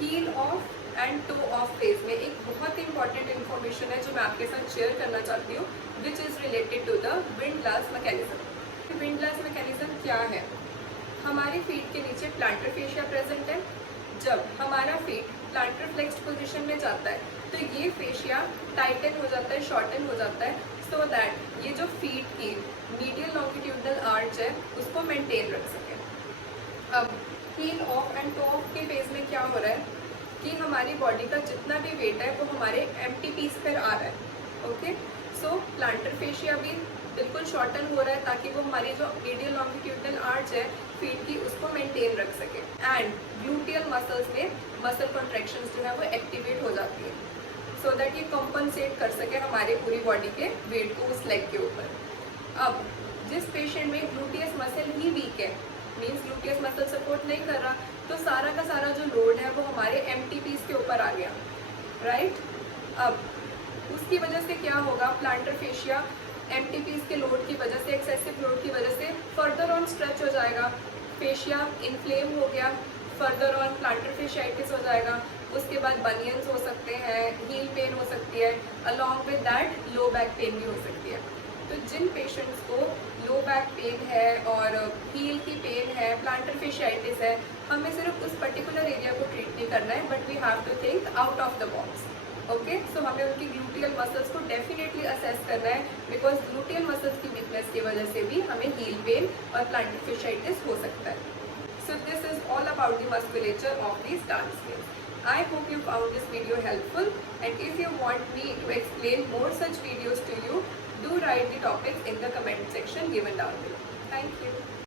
Heal off and toe off phase में एक बहुत इंपॉर्टेंट इन्फॉर्मेशन है जो मैं आपके साथ शेयर करना चाहती हूँ, which is related to the windlass mechanism. Windlass mechanism क्या है? हमारी फीट के नीचे प्लांटर फेशिया प्रेजेंट है। जब हमारा फीट प्लांटर फ्लेक्स्ड पोजीशन में जाता है तो ये फेशिया टाइटन हो जाता है, शॉर्टन हो जाता है, सो दैट ये जो फीट की मीडियल लॉन्गिट्यूडनल आर्च है उसको मेंटेन रख सके। अब heel off and toe off के फेज में क्या हो रहा है कि हमारी बॉडी का जितना भी वेट है वो हमारे एम्प्टी पीस पर आ रहा है। ओके, सो प्लांटर फेशिया भी बिल्कुल शॉर्टन हो रहा है ताकि वो हमारी जो मीडियल लॉन्गिट्यूडनल आर्च है फीट की उसको मेंटेन रख सके। एंड ग्लूटियल मसल्स में मसल कॉन्ट्रैक्शंस जो है वो एक्टिवेट हो जाती है, सो दैट ये कॉम्पनसेट कर सके हमारे पूरी बॉडी के वेट को उस लेग के ऊपर। अब जिस पेशेंट में ग्लूटियस मसल ही वीक है, मीन्स ग्लूटियस मसल सपोर्ट नहीं कर रहा, तो सारा का सारा जो लोड है वो हमारे एम्प्टी पीस के ऊपर आ गया, राइट। अब उसकी वजह से क्या होगा, प्लांटर फेशिया एम्प्टी पीस के लोड की वजह से, एक्सेसिव लोड की वजह से फर्दर ऑन स्ट्रेच हो जाएगा, फेशिया इन्फ्लेम हो गया, फर्दर ऑन प्लांटर फेशियाइटिस हो जाएगा, उसके बाद बनियंस हो सकते हैं, हील पेन हो सकती है, along with that low back pain भी हो सकती है। तो जिन पेशेंट्स को लो बैक पेन है और हील की पेन है, प्लांटर फेशियाइटिस है, हमें सिर्फ उस पर्टिकुलर एरिया को ट्रीट नहीं करना है, but we have to think out of the box. Okay, so हमें उनकी ग्लूटियल मसल्स को डेफिनेटली असेस करना है, बिकॉज ग्लूटियल मसल्स की वीकनेस की वजह से भी हमें हील पेन और प्लांटर फेशियाइटिस हो सकता है। So this is all about the musculature of the start scales. I hope you found this video helpful, and if you want me to explain more such videos to you, do write the topics in the comment section given down below. Thank you.